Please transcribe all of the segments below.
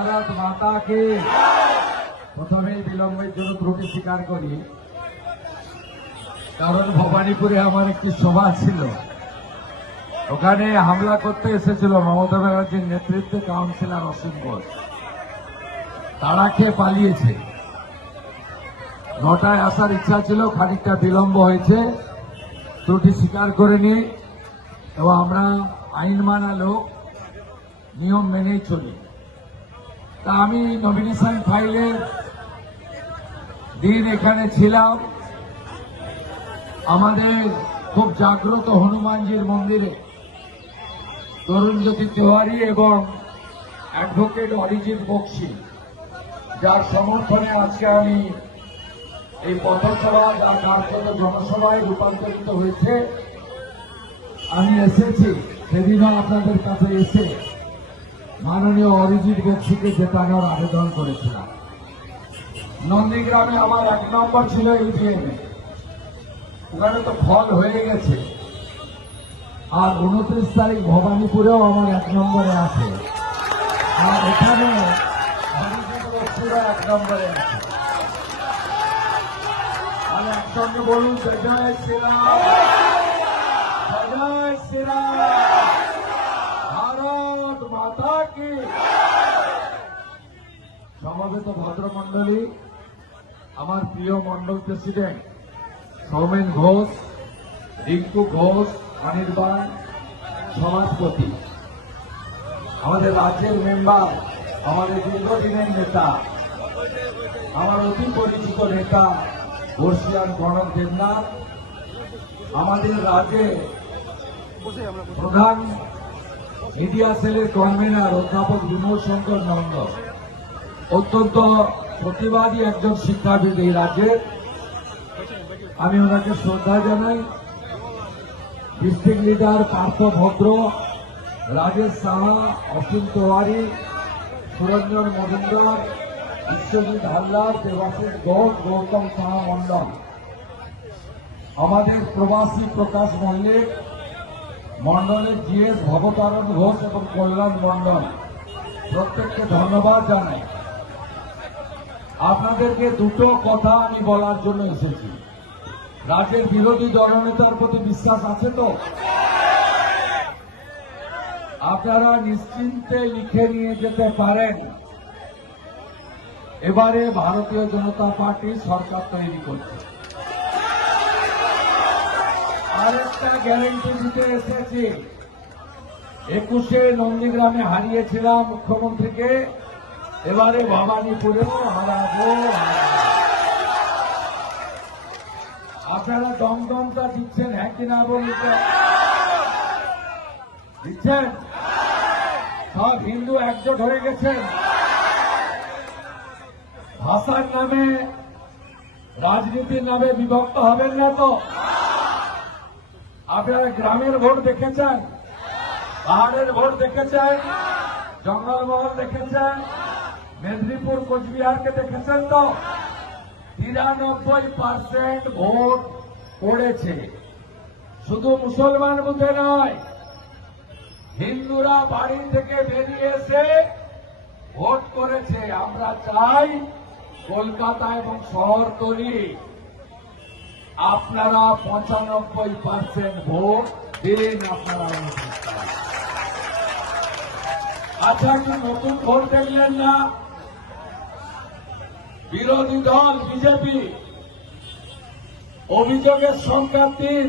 ভারত মাতা কে। প্রথমেই বিলম্বের জন্য ত্রুটি স্বীকার করি, কারণ ভবানীপুরে আমার একটি সভা ছিল, ওখানে হামলা করতে এসেছিল মমতা ব্যানার্জির নেতৃত্বে কাউন্সিলর অসীম ঘোষ। তারা খেয়ে পালিয়েছে। 9টায় আসার ইচ্ছা ছিল, খানিকটা বিলম্ব হয়েছে, ত্রুটি স্বীকার করে নি এবং আমরা আইন মানা লোক, নিয়ম মেনেই চলি। তা আমি নমিনেশন ফাইলের দিন এখানে ছিলাম, আমাদের খুব জাগ্রত হনুমানজির মন্দিরে তরুণজ্যোতি তিওয়ারি এবং অ্যাডভোকেট অরিজিৎ বক্সি, যার সমর্থনে আজকে আমি এই পথসভা যা কার্যত জনসভায় রূপান্তরিত হয়েছে, আমি এসেছি। সেদিনও আপনাদের কাছে এসে মাননীয় অরিজিৎ বক্সিকে জেতানোর আবেদন করেছিলাম। নন্দীগ্রামে আমার 1 নম্বর ছিল ইভিএমে, ওখানে তো ফল হয়ে গেছে। আর 29 তারিখ ভবানীপুরেও আমার 1 নম্বরে আছে, আর এখানে অরিজিৎ বক্সিরা 1 নম্বরে আছে। আর একসঙ্গে বলুন, জয় শ্রীরাম, জয় শ্রীরাম, ভারত মাতা কি। সমবেত ভদ্রমন্ডলী, আমার প্রিয় মন্ডল প্রেসিডেন্ট সৌমেন ঘোষ, রিঙ্কু ঘোষ, অনির্বাণ, সমাজপতি, আমাদের রাজ্যের মেম্বার, আমাদের দীর্ঘদিনের নেতা, আমার অতি পরিচিত নেতা বর্ষিয়ান কনক দেবনাথ, আমাদের রাজ্যে প্রধান মিডিয়া সেলের কনভেনার অধ্যাপক বিমল শঙ্কর নন্দ, অত্যন্ত প্রতিবাদী একজন শিক্ষাবিদ এই রাজ্যের, আমি ওনাকে শ্রদ্ধা জানাই। ডিস্ট্রিক্ট লিডার পার্থ ভদ্র, রাজেশ সাহা, অসীম তিওয়ারি, সুরঞ্জন মজুমদার, বিশ্বজিৎ হালদার, দেবাশিস ঘোষ, গৌতম সাহা মন্ডল, আমাদের প্রবাসী প্রকাশ মল্লিক, মন্ডলের জিএস ভবতারণ ঘোষ এবং কল্যাণ মন্ডল, প্রত্যেককে ধন্যবাদ জানাই। আপনাদেরকে দুটো কথা আমি বলার জন্য এসেছি। রাজ্যের বিরোধী দলনেতার প্রতি বিশ্বাস আছে তো? আপনারা নিশ্চিন্তে লিখে নিয়ে যেতে পারেন, এবারে ভারতীয় জনতা পার্টি সরকার তৈরি করছে। আরেকটা গ্যারেন্টি দিতে এসেছি, 21-এ নন্দীগ্রামে হারিয়েছিলাম মুখ্যমন্ত্রীকে, এবারে ভবানীপুরেও হারাবো। আপনারা দমদমটা দিচ্ছেন, হ্যাঁ কিনা বলতে দিচ্ছেন? সব হিন্দু একজোট হয়ে গেছেন। ভাষার নামে, রাজনীতির নামে বিভক্ত হবেন না তো? আপনারা গ্রামের ভোট দেখেছেন, পাহাড়ের ভোট দেখেছেন, জঙ্গলমহল দেখেছেন, মেদিনীপুর কোচবিহারকে দেখেছেন তো? 93% ভোট পড়েছে। শুধু মুসলমান বুথে নয়, হিন্দুরা বাড়ি থেকে বেরিয়ে এসে ভোট করেছে। আমরা চাই কলকাতা এবং শহরতলি আপনারা 95% ভোট দিন। আপনারা আচ্ছা, কি নতুন ভোট দেখলেন না? বিরোধী দল বিজেপি অভিযোগের সংখ্যা 3,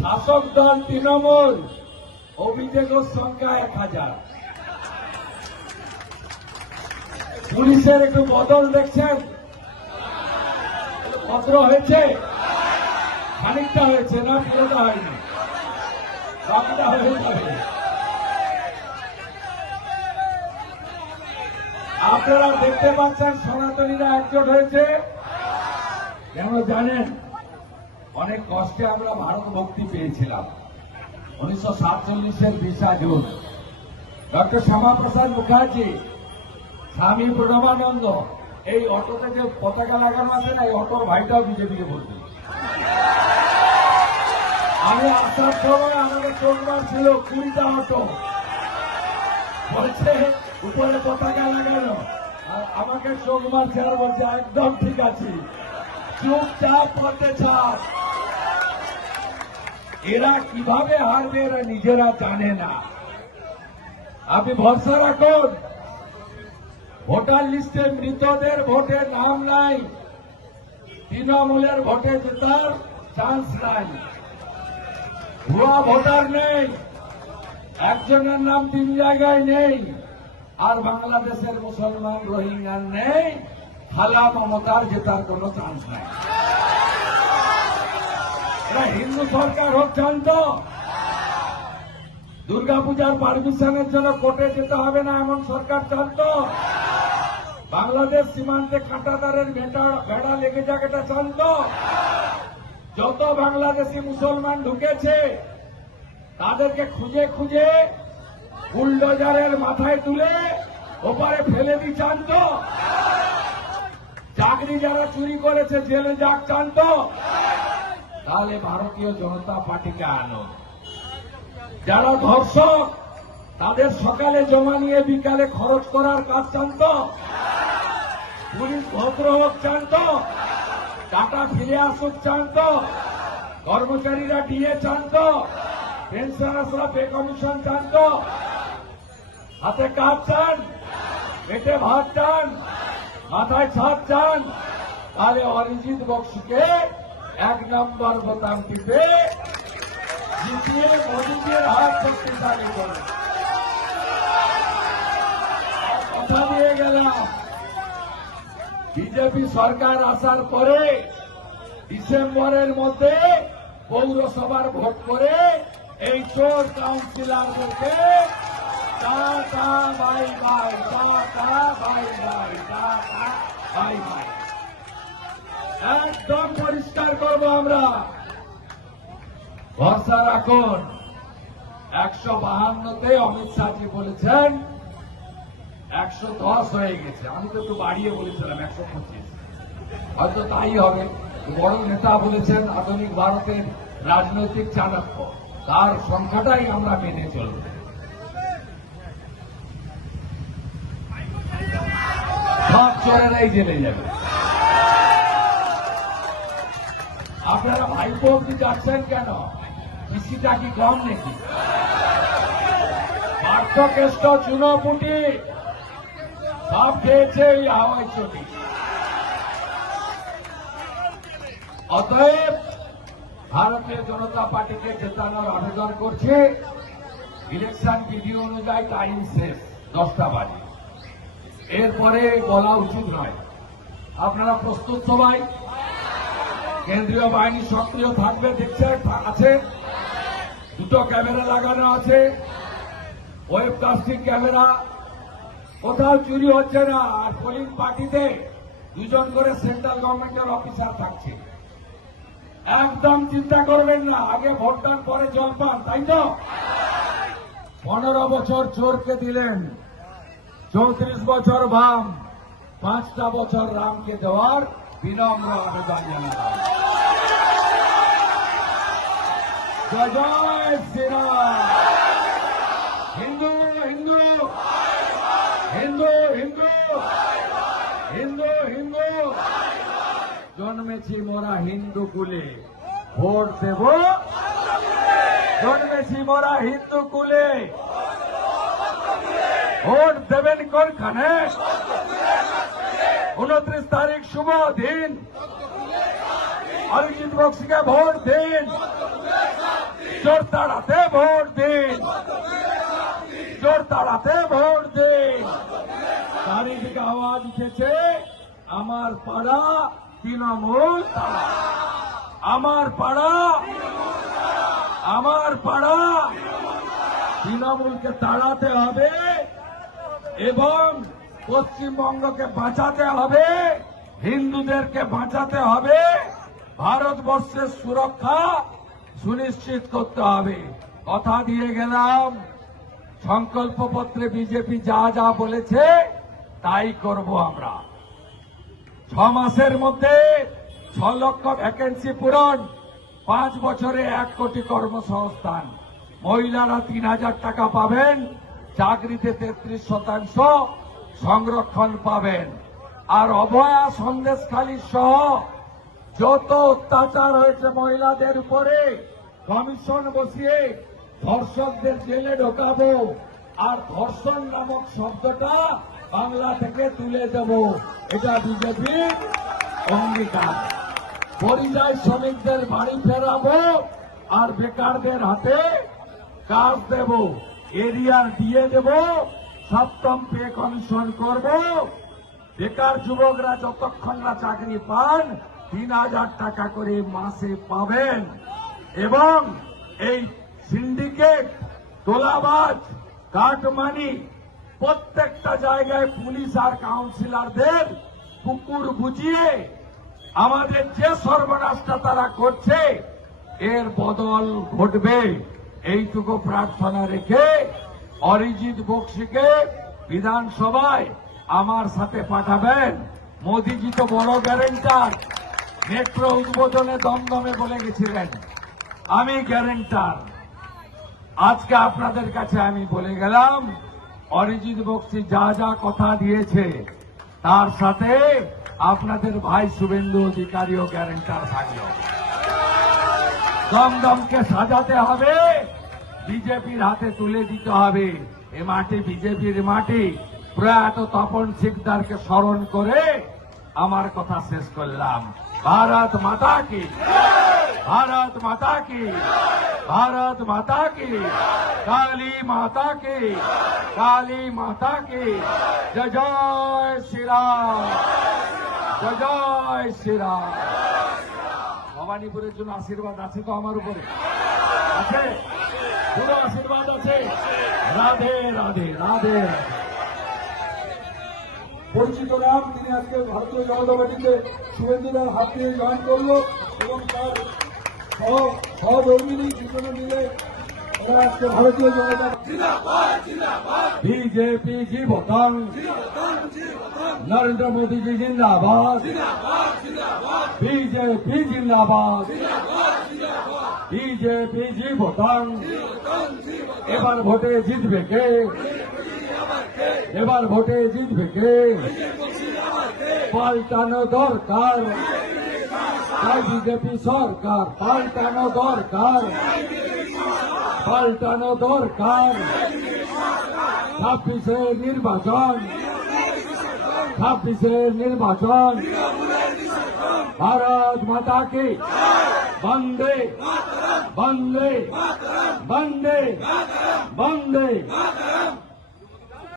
শাসক দল তৃণমূল অভিযোগের সংখ্যা 1000। পুলিশের একটু বদল দেখছেন? পত্র হয়েছে, খানিকটা হয়েছে না, পুরোটা হয়নি, বাকিটা হয়ে যাবে। আপনারা দেখতে পাচ্ছেন সনাতনীরা একজোট হয়েছে। কেন জানেন? অনেক কষ্টে আমরা ভারত মুক্তি পেয়েছিলাম 1947-এর 20 জুন। ডক্টর শ্যামাপ্রসাদ মুখার্জি, স্বামী প্রণবানন্দ, এই অটোতে যে পতাকা লাগানো আছে না, এই অটোর ভাইটাও বিজেপিকে ভোট দিল। আমি আসার সময় আমাদের চোখবার ছিল 20টা অটো, বলছে উপরে পতাকা লাগানো, আর আমাকে চোখ মারছে আর বলছে একদম ঠিক আছে, চুপচাপ পথে ছাপ। এরা কিভাবে হারবে এরা নিজেরা জানে না। আপনি ভরসা রাখুন, ভোটার লিস্টে মৃতদের ভোটে নাম নাই, তৃণমূলের ভোটে জেতার চান্স নাই, ভুয়া ভোটার নেই, একজনের নাম 3 জায়গায় নেই, আর বাংলাদেশের মুসলমান রোহিঙ্গার নেই, খালা মমতার জেতার কোন চান্স নাই। এরা হিন্দু সরকার হোক জানত, দুর্গাপূজার পারমিশনের জন্য কোর্টে যেতে হবে না এমন সরকার জানত, বাংলাদেশ সীমান্তে কাঁটাতারের ভেড়া লেগে যাক এটা জানত, যত বাংলাদেশি মুসলমান ঢুকেছে তাদেরকে খুঁজে খুঁজে বুলডোজারের মাথায় তুলে ওপারে ফেলে দি জানত, চাকরি যারা চুরি করেছে জেলে যাক জানত। তাহলে ভারতীয় জনতা পার্টিকে আনো। যারা ধর্ষক তাদের সকালে জমা নিয়ে বিকালে খরচ করার কাজ জানত, পুলিশ ভদ্র হোক জানত, টাকা ফিরে আসুক জানত, কর্মচারীরা ডিএ জানত, পেনশনার্সরা পে কমিশন জানত, হাতে কাজ চান, পেটে ভাত চান, মাথায় ছাদ চান, তাহলে অরিজিৎ বক্সিকে 1 নম্বর বোতাম টিপে জিতিয়ে মোদীজির হাত শক্তিশালী করে। কথা দিয়ে গেলাম, বিজেপি সরকার আসার পরে ডিসেম্বরের মধ্যে পৌরসভার ভোট করে এই চোর কাউন্সিলরদেরকে tata bye bye, tata bye bye, tata bye bye, একদম পরিষ্কার করব আমরা। ভরসা রাখুন। 152তে অমিত শাহজি বলেছেন 110 হয়ে গেছে, আমি তো একটু বাড়িয়ে বলেছিলাম 125, হয়তো তাই হবে। বড় নেতা বলেছেন আধুনিক ভারতের রাজনৈতিক চাণক্য, তার সংখ্যাটাই আমরা মেনে চলব। সব চোরেরাই জেলে যাবে। আপনারা ভাইপো অব্দি যাচ্ছেন কেন? কৃষিটা কি কম নাকি? পার্থকেষ্ট চুনোপুটি সব খেয়েছে এই হাওয়াই চটি। অতএব ভারতীয় জনতা পার্টিকে জেতানোর আবেদন করছে। ইলেকশন বিধি অনুযায়ী টাইম শেষ 10টা বাজে, এরপরে বলা উচিত নয়। আপনারা প্রস্তুত সবাই? কেন্দ্রীয় বাহিনী সক্রিয় থাকবে, দেখছে আছে, 2টো ক্যামেরা লাগানো আছে, ওয়েবকাস্টিং ক্যামেরা, কোথাও চুরি হচ্ছে না। আর পোলিং পার্টিতে 2 জন করে সেন্ট্রাল গভর্নমেন্টের অফিসার থাকছে। একদম চিন্তা করবেন না, আগে ভোটদান পরে জলপান, তাই তো? 15 বছর চোরকে দিলেন, 34 বছর বাম, 5টা বছর রামকে দেওয়ার বিনম্র আবেদন জানালাম। জয় জয় শ্রীরাম। হিন্দু হিন্দু হিন্দু হিন্দু হিন্দু হিন্দু, জন্মেছি মোরা হিন্দু কুলে, ভোট দেব। জন্মেছি মোরা হিন্দু কুলে, ভোট দেবেন কোনখানে? 29 তারিখ শুভ দিন, অরিজিৎ বক্সিকে ভোট দিন, জোর তাড়াতে ভোট দিন, জোর তাড়াতে ভোট দিন। চারিদিকে আওয়াজ উঠেছে, আমার পাড়া তৃণমূল তাড়া, আমার পাড়া, আমার পাড়া তৃণমূলকে তাড়াতে হবে এবং পশ্চিমবঙ্গকে বাঁচাতে হবে, হিন্দুদেরকে বাঁচাতে হবে, ভারতবর্ষের সুরক্ষা সুনিশ্চিত করতে হবে। কথা দিয়ে গেলাম, সংকল্পপত্রে বিজেপি যা যা বলেছে তাই করব আমরা। 6 মাসের মধ্যে 6 লক্ষ ভ্যাকেন্সি পূরণ, 5 বছরে 1 কোটি কর্মসংস্থান, মহিলারা 3000 টাকা পাবেন, চাকরিতে 33% সংরক্ষণ পাবেন। আর অভয়া সন্দেশখালী সহ যত অত্যাচার হয়েছে মহিলাদের উপরে কমিশন বসিয়ে ধর্ষকদের জেলে ঢোকাবো, আর ধর্ষণ নামক শব্দটা বাংলা থেকে তুলে দেব, এটা বিজেপির অঙ্গীকার। পরিযায়ী শ্রমিকদের বাড়ি ফেরাবো আর বেকারদের হাতে কাজ দেব, এরিয়ার দিয়ে দেব, 7ম পে কমিশন করব। বেকার যুবকরা যতক্ষণ না চাকরি পান 3000 টাকা করে মাসে পাবেন। এবং এই সিন্ডিকেট, তোলাবাজ, কাটমানি প্রত্যেকটা জায়গায় পুলিশ আর কাউন্সিলরদের কুকুর বুঝিয়ে আমাদের যে সর্বনাশটা তারা করছে এর বদল ঘটবে, এইটুকু প্রার্থনা রেখে অরিজিৎ বক্সিকে বিধানসভায় আমার সাথে পাঠাবেন। মোদিজি তো বড় গ্যারেন্টার, মেট্রো উদ্বোধনে দমদমে বলে গেছিলেন আমি গ্যারেন্টার। আজকে আপনাদের কাছে আমি বলে গেলাম অরিজিৎ বক্সি যা যা কথা দিয়েছে তার সাথে আপনাদের ভাই শুভেন্দু অধিকারীও গ্যারেন্টার থাকলো। দমদমকে সাজাতে হবে, বিজেপির হাতে তুলে দিতে হবে। এ মাটি বিজেপির মাটি। প্রয়াত তপন শিকদারকে স্মরণ করে আমার কথা শেষ করলাম। ভারত মাতা কি, ভারত মাতা কি, ভারত মাতা কি, কালী মাতা কি, কালী মাতা কি, জয় জয় শ্রীরাম, জয় জয় শ্রীরাম। ভবানীপুরের জন্য আশীর্বাদ আছে তো আমার উপরে? আছে, পুরো আশীর্বাদ আছে। রাধে রাধে রাধে। পরিচিত নাম, তিনি আজকে ভারতীয় জনতা পার্টিতে শুভেন্দুদার হাত দিয়ে জয়েন করলো এবং তার সহধর্মিনী দুজনে মিলে ওরা আজকে ভারতীয় জনতা बीजेपी जी भोतांग, नरेंद्र मोदी जी जिंदाबाद, बीजेपी जिंदाबाद, बीजेपी जी भोतांग। এবার ভোটে জিতবে কে, এবার ভোটে জিতবে কে? পাল্টানো দরকার, তাই বিজেপি সরকার পাল্টানো দরকার, পাল্টানো দরকার। 26 নির্বাচন, 26 নির্বাচন। ভারত মাতা কি, বন্দে বন্দে বন্দে বন্দে